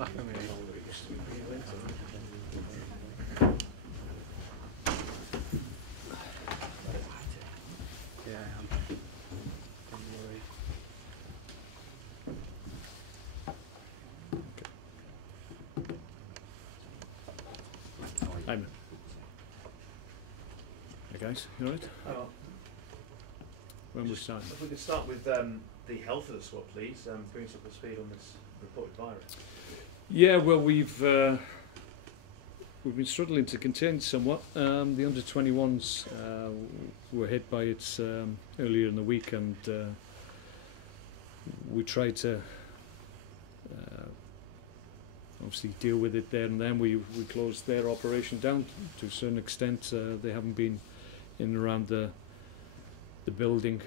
Hi, man. Hey guys, you alright? Oh, When we start? if we could start with the health of the squad, please. Bring us up to speed on this reported virus. Yeah, well, we've been struggling to contain it somewhat. The under-21s were hit by it earlier in the week, and we tried to obviously deal with it there and then. We closed their operation down to a certain extent. They haven't been in and around the building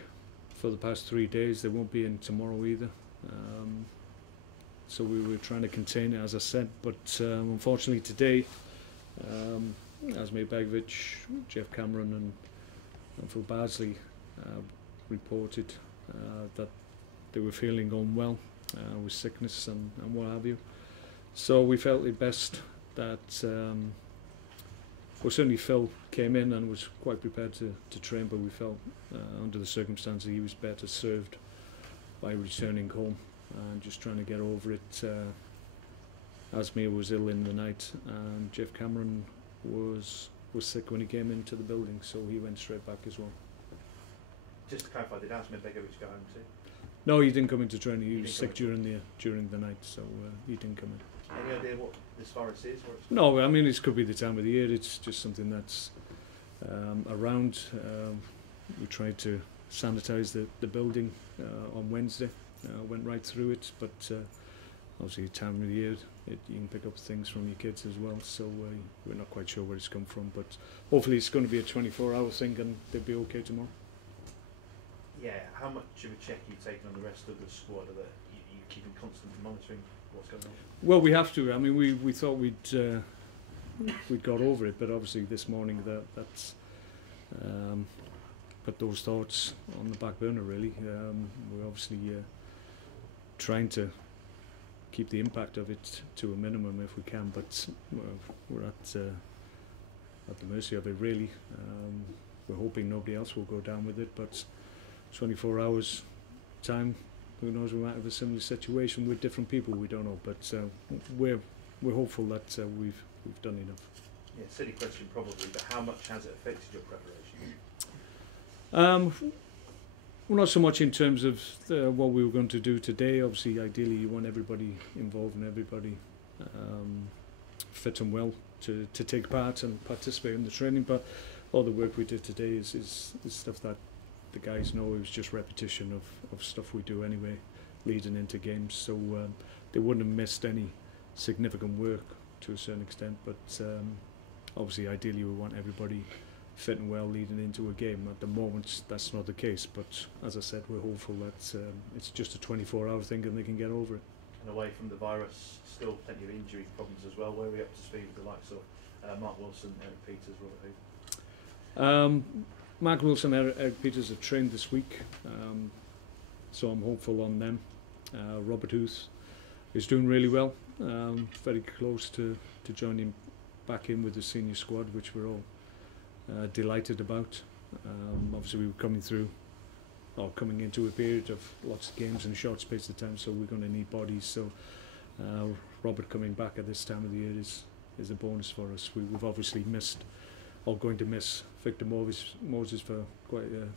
for the past 3 days. They won't be in tomorrow either. So we were trying to contain it, as I said, but unfortunately today, Asmir Begovic, Jeff Cameron and Phil Bardsley reported that they were feeling unwell with sickness and what have you. So we felt it best that, well, certainly Phil came in and was quite prepared to train, but we felt under the circumstances he was better served by returning home and just trying to get over it. Asmir was ill in the night, and Jeff Cameron was sick when he came into the building, so he went straight back as well. Just to clarify, did Asmir Begovic go home too? No, he didn't come into training. He was sick during the night, so he didn't come in. Any idea what this virus is? No, I mean, it could be the time of the year. It's just something that's around. We tried to sanitise the building on Wednesday. Went right through it, but obviously time of the year, you can pick up things from your kids as well, so we're not quite sure where it's come from, but hopefully it's going to be a 24-hour thing and they'll be okay tomorrow. Yeah, how much of a check are you taking on the rest of the squad? Are you keeping constantly monitoring what's going on? Well, we have to. I mean, we thought we'd got over it, but obviously this morning that's put those thoughts on the back burner, really. We're obviously trying to keep the impact of it to a minimum if we can, but we're at the mercy of it, really. We're hoping nobody else will go down with it, but 24 hours time, who knows, we might have a similar situation with different people, we don't know, but we're hopeful that we've done enough. Yeah, silly question probably, but how much has it affected your preparation? Well, not so much in terms of what we were going to do today. Obviously, ideally you want everybody involved and everybody fit and well to take part and participate in the training, but all the work we did today is stuff that the guys know. It was just repetition of stuff we do anyway leading into games, so they wouldn't have missed any significant work to a certain extent, but obviously ideally we want everybody fit and well leading into a game. At the moment that's not the case, but as I said, we're hopeful that it's just a 24-hour thing and they can get over it. And away from the virus, still plenty of injury problems as well. Where are we up to speed with the likes of Mark Wilson, Eric Peters, Robert Hughes? Mark Wilson and Eric Peters have trained this week, so I'm hopeful on them. Robert Hughes is doing really well, very close to joining back in with the senior squad, which we're all delighted about. Obviously we were coming into a period of lots of games in a short space of time, so we're going to need bodies, so Robert coming back at this time of the year is a bonus for us. We've obviously missed, or going to miss, Victor Moses for quite a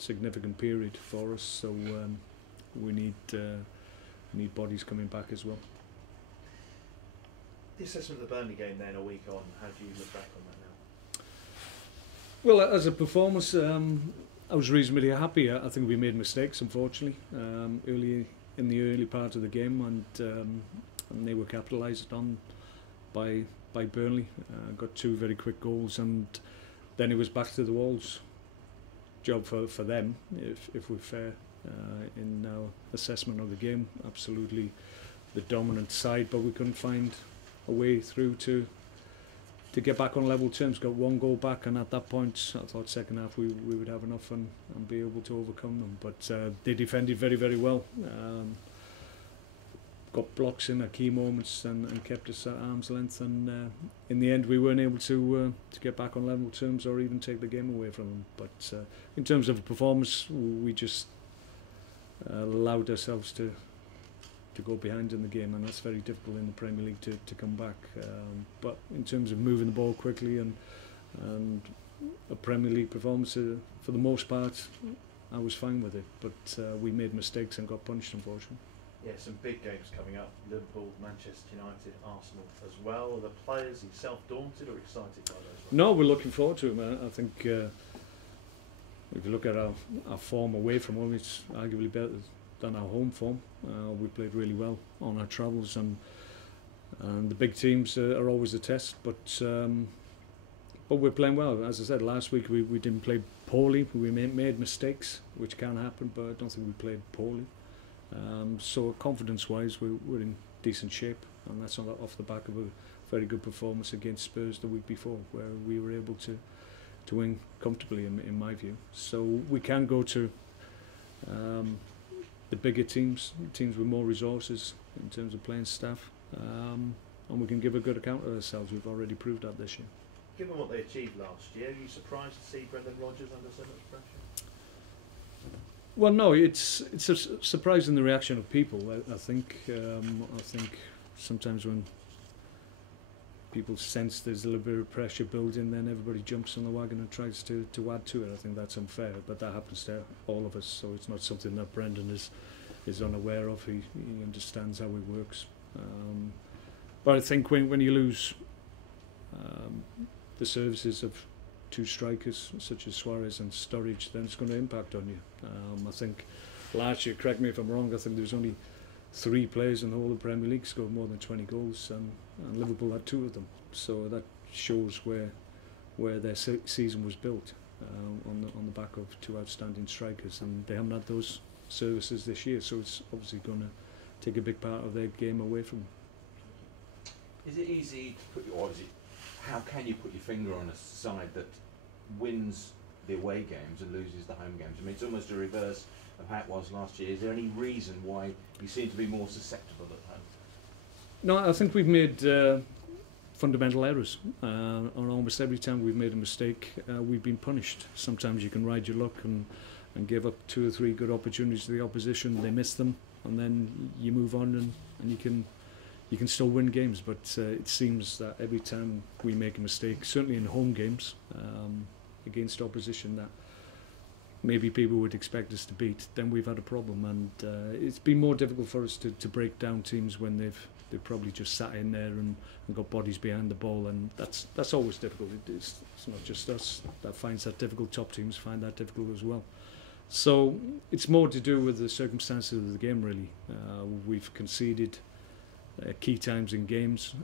significant period for us, so we need bodies coming back as well. The assessment of the Burnley game then a week on, how do you look back on that now? Well, as a performance, I was reasonably happy. I think we made mistakes, unfortunately, early in the early part of the game, and they were capitalised on by Burnley. Got 2 very quick goals, and then it was back to the walls. Job for them, if we're fair in our assessment of the game. Absolutely the dominant side, but we couldn't find a way through to get back on level terms. Got 1 goal back, and at that point I thought second half we would have enough and be able to overcome them, but they defended very, very well. got blocks in at key moments and kept us at arm's length, and in the end we weren't able to get back on level terms or even take the game away from them. But in terms of performance, we just allowed ourselves to go behind in the game, and that's very difficult in the Premier League to come back. But in terms of moving the ball quickly and a Premier League performance, for the most part, I was fine with it. But we made mistakes and got punished, unfortunately. Yeah, some big games coming up. Liverpool, Manchester United, Arsenal as well. Are the players self-daunted or excited by those? No, we're looking forward to them. I think if you look at our form away from home, it's arguably better than our home form. We played really well on our travels, and the big teams are always a test. But we're playing well. As I said, last week we didn't play poorly. We made mistakes, which can happen, but I don't think we played poorly. So confidence-wise, we're in decent shape, and that's off the back of a very good performance against Spurs the week before, where we were able to win comfortably, in my view. So we can go to the bigger teams with more resources in terms of playing staff, and we can give a good account of ourselves. We've already proved that this year. Given what they achieved last year, are you surprised to see Brendan Rodgers under so much pressure? Well, no, it's surprising the reaction of people. I think sometimes when people sense there's a little bit of pressure building, then everybody jumps on the wagon and tries to add to it. I think that's unfair, but that happens to all of us, so it's not something that Brendan is unaware of. He understands how it works. But I think when you lose the services of two strikers such as Suarez and Sturridge, then it's going to impact on you. I think last year, correct me if I'm wrong, I think there was only 3 players in the whole of the Premier League scored more than 20 goals, and Liverpool had 2 of them. So that shows where their season was built, on the back of 2 outstanding strikers, and they haven't had those services this year. So it's obviously going to take a big part of their game away from them. Is it easy to put how can you put your finger on a side that wins the away games and loses the home games? I mean, it's almost a reverse of how it was last year. Is there any reason why you seem to be more susceptible at home? No, I think we've made fundamental errors. On almost every time we've made a mistake, we've been punished. Sometimes you can ride your luck and give up 2 or 3 good opportunities to the opposition. They miss them, and then you move on and you can still win games. But it seems that every time we make a mistake, certainly in home games against opposition that maybe people would expect us to beat, then we've had a problem. And it's been more difficult for us to break down teams when they've probably just sat in there and got bodies behind the ball, and that's always difficult. It's not just us that finds that difficult. Top teams find that difficult as well. So it's more to do with the circumstances of the game, really. We've conceded key times in games,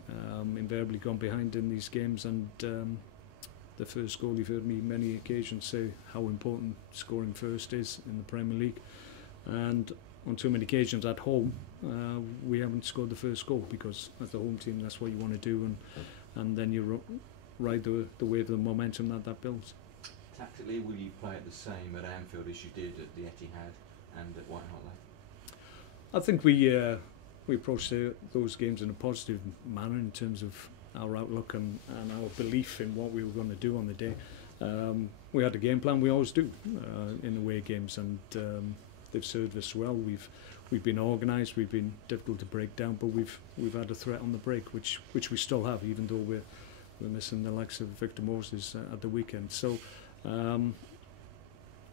invariably gone behind in these games, and the first goal, you've heard me many occasions say how important scoring first is in the Premier League, and on too many occasions at home we haven't scored the first goal, because as the home team that's what you want to do, and then you ride the wave of the momentum that builds. Tactically, will you play it the same at Anfield as you did at the Etihad and at White Hart Lane? I think we approached those games in a positive manner in terms of our outlook and our belief in what we were going to do on the day. We had a game plan, we always do in away games, and they've served us well. We've been organised, we've been difficult to break down, but we've had a threat on the break, which we still have, even though we're missing the likes of Victor Moses at the weekend. So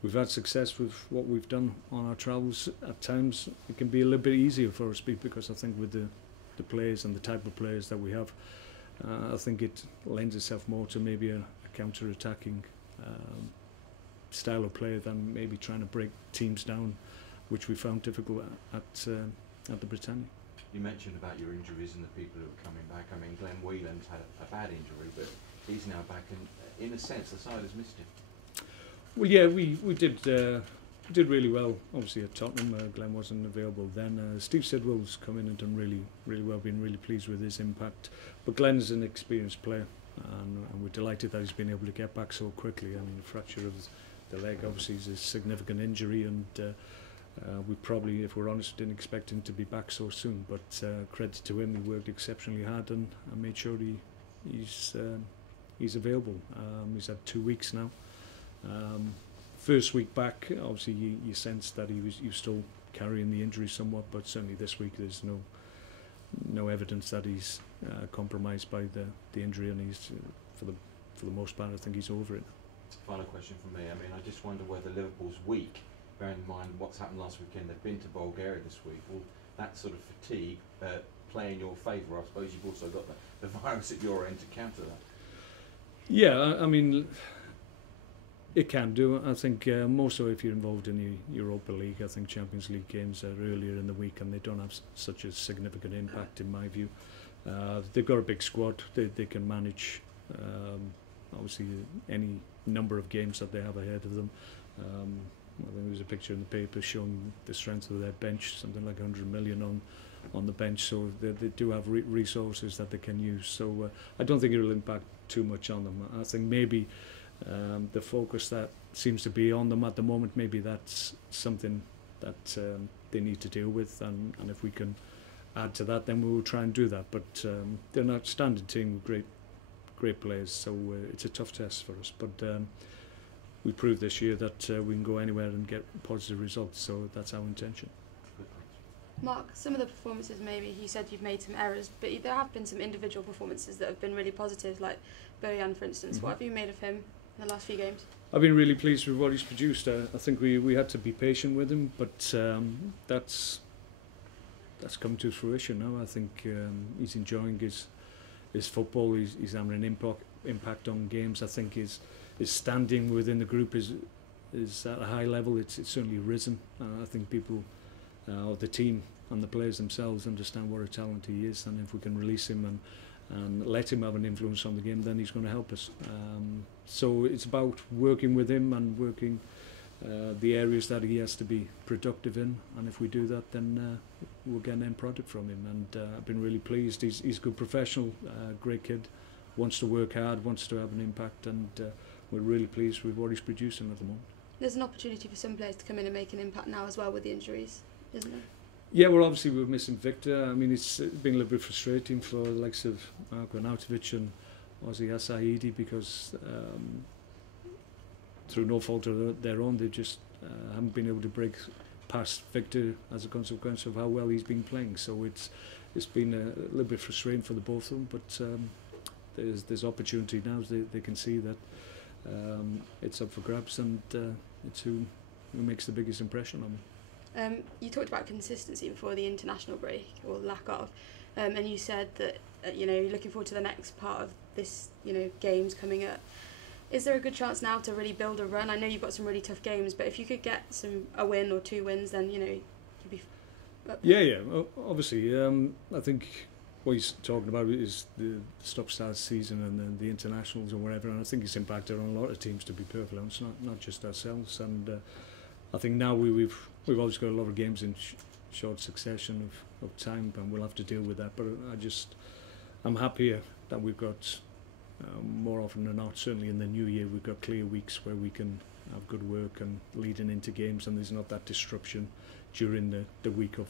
we've had success with what we've done on our travels. At times it can be a little bit easier for us, because I think with the players and the type of players that we have, I think it lends itself more to maybe a counter-attacking style of play than maybe trying to break teams down, which we found difficult at the Britannia. You mentioned about your injuries and the people who are coming back. I mean, Glenn Whelan's had a bad injury, but he's now back, and in a sense the side has missed him. Well, yeah, we did really well. Obviously at Tottenham, Glenn wasn't available then. Steve Sidwell's come in and done really well. Been really pleased with his impact. But Glenn's an experienced player, and we're delighted that he's been able to get back so quickly. I mean, the fracture of the leg obviously is a significant injury, and We probably, if we're honest, didn't expect him to be back so soon, but credit to him, he worked exceptionally hard and made sure he's available. He's had 2 weeks now. First week back, obviously you sense that he was still carrying the injury somewhat, but certainly this week there's no evidence that he's compromised by the injury, and he's for the most part I think he's over it. Final question from me. I mean, I just wonder whether Liverpool's weak, bearing in mind what's happened last weekend, they've been to Bulgaria this week, will that sort of fatigue play in your favour? I suppose you've also got the virus at your end to counter that. Yeah, I mean, it can do. I think more so if you're involved in the Europa League. I think Champions League games are earlier in the week and they don't have such a significant impact in my view. They've got a big squad. They can manage obviously any number of games that they have ahead of them. I think there's a picture in the paper showing the strength of their bench, something like 100 million on the bench, so they do have resources that they can use. So I don't think it will impact too much on them. I think maybe the focus that seems to be on them at the moment, maybe that's something that they need to deal with, and if we can add to that, then we will try and do that. But they're an outstanding team with great players, so it's a tough test for us. But we proved this year that we can go anywhere and get positive results, so that's our intention. Mark, some of the performances, maybe you said you've made some errors, but there have been some individual performances that have been really positive, like Bojan, for instance. What have you made of him in the last few games? I've been really pleased with what he's produced. I think we had to be patient with him, but that's come to fruition now. I think he's enjoying his football. He's having an impact on games. I think his standing within the group is at a high level. It's certainly risen. I think people, the team and the players themselves, understand what a talent he is, and if we can release him and let him have an influence on the game, then he's going to help us. So it's about working with him and working the areas that he has to be productive in, and if we do that, then we'll get an end product from him. And I've been really pleased. He's a good professional, great kid, wants to work hard, wants to have an impact, and we're really pleased with what he's producing at the moment. There's an opportunity for some players to come in and make an impact now as well with the injuries, isn't there? Yeah, well, obviously we're missing Victor. I mean, it's been a little bit frustrating for the likes of Mark Hughes and Ozzy Asaidi, because through no fault of their own, they just haven't been able to break past Victor as a consequence of how well he's been playing. So it's been a little bit frustrating for the both of them, but there's opportunity now. They can see that it's up for grabs, and it's who makes the biggest impression on them. You talked about consistency before the international break, or lack of, and you said that you're looking forward to the next part of this, games coming up. Is there a good chance now to really build a run? I know you've got some really tough games, but if you could get a win or 2 wins, then you'd be up. Yeah. Obviously, I think what he's talking about is the stop-start season and then the internationals or whatever, and I think it's impacted on a lot of teams, to be perfectly honest, not just ourselves. And I think now we've always got a lot of games in short succession of time, and we'll have to deal with that. But I'm happier that we've got more often than not, certainly in the new year, we've got clear weeks where we can have good work and leading into games, and there's not that disruption during the week of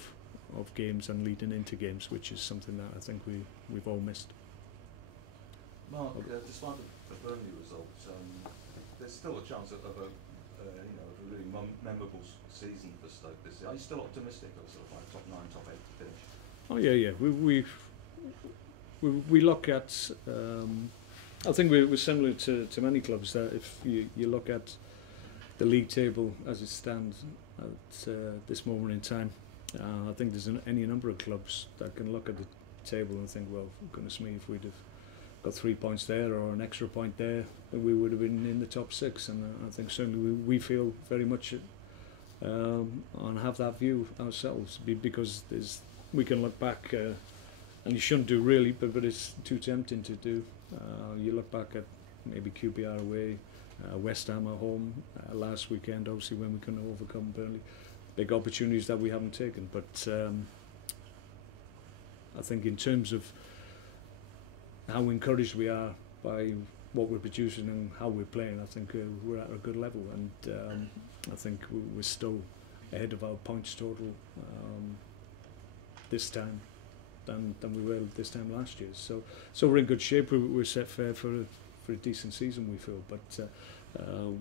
games and leading into games, which is something that I think we've all missed. Mark, despite the Burnley results, there's still a chance of a really memorable season for Stoke this year. Are you still optimistic of sort of like top 9, top 8 to finish? Oh yeah. We look at. I think we're similar to many clubs, that if you look at the league table as it stands at this moment in time, I think there's any number of clubs that can look at the table and think, well, goodness me, if we'd have got 3 points there or an extra point there, then we would have been in the top 6. And I think certainly we feel very much and have that view ourselves, because we can look back, and you shouldn't do really, but it's too tempting to do. You look back at maybe QPR away, West Ham at home last weekend, obviously, when we couldn't overcome Burnley. Big opportunities that we haven't taken, but I think in terms of how encouraged we are by what we're producing and how we're playing, I think we're at a good level, and I think we're still ahead of our points total this time than we were this time last year. So we're in good shape. We're set fair for a decent season, we feel. But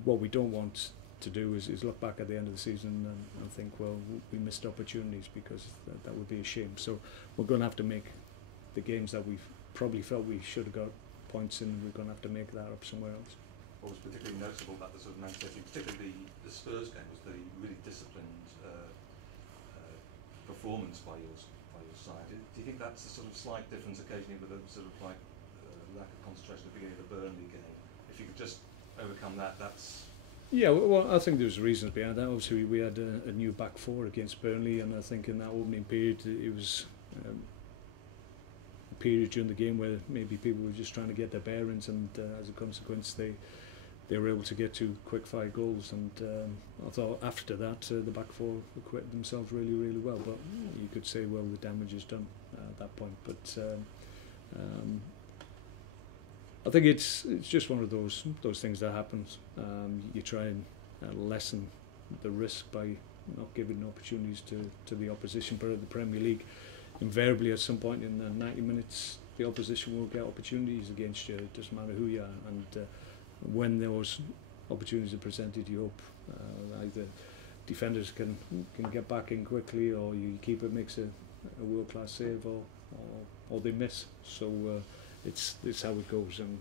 what we don't want to do is look back at the end of the season and think, well, we missed opportunities, because that would be a shame. So we're going to have to make the games that we've probably felt we should have got points in. We're going to have to make that up somewhere else. What was particularly noticeable about the sort of Man City, particularly the Spurs game, was the really disciplined performance by your side. Do you think that's a sort of slight difference occasionally with a sort of like lack of concentration at the beginning of the Burnley game? If you could just overcome that, that's... Yeah, well, I think there was reasons behind that. Obviously, we had a new back four against Burnley, and I think in that opening period, it was a period during the game where maybe people were just trying to get their bearings, and as a consequence, they were able to get 2 quick-fire goals. And I thought after that, the back four acquitted themselves really, really well. But you could say, well, the damage is done at that point. But I think it's just one of those things that happens. You try and lessen the risk by not giving opportunities to the opposition. But at the Premier League, invariably at some point in the 90 minutes, the opposition will get opportunities against you. It doesn't matter who you are. And when those opportunities are presented, you hope either defenders can get back in quickly, or your keeper makes a world-class save, or they miss. So it's how it goes, and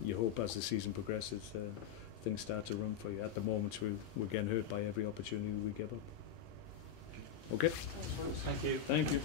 you hope as the season progresses things start to run for you. At the moment, we're getting hurt by every opportunity we give up. Okay. Thank you. Thank you.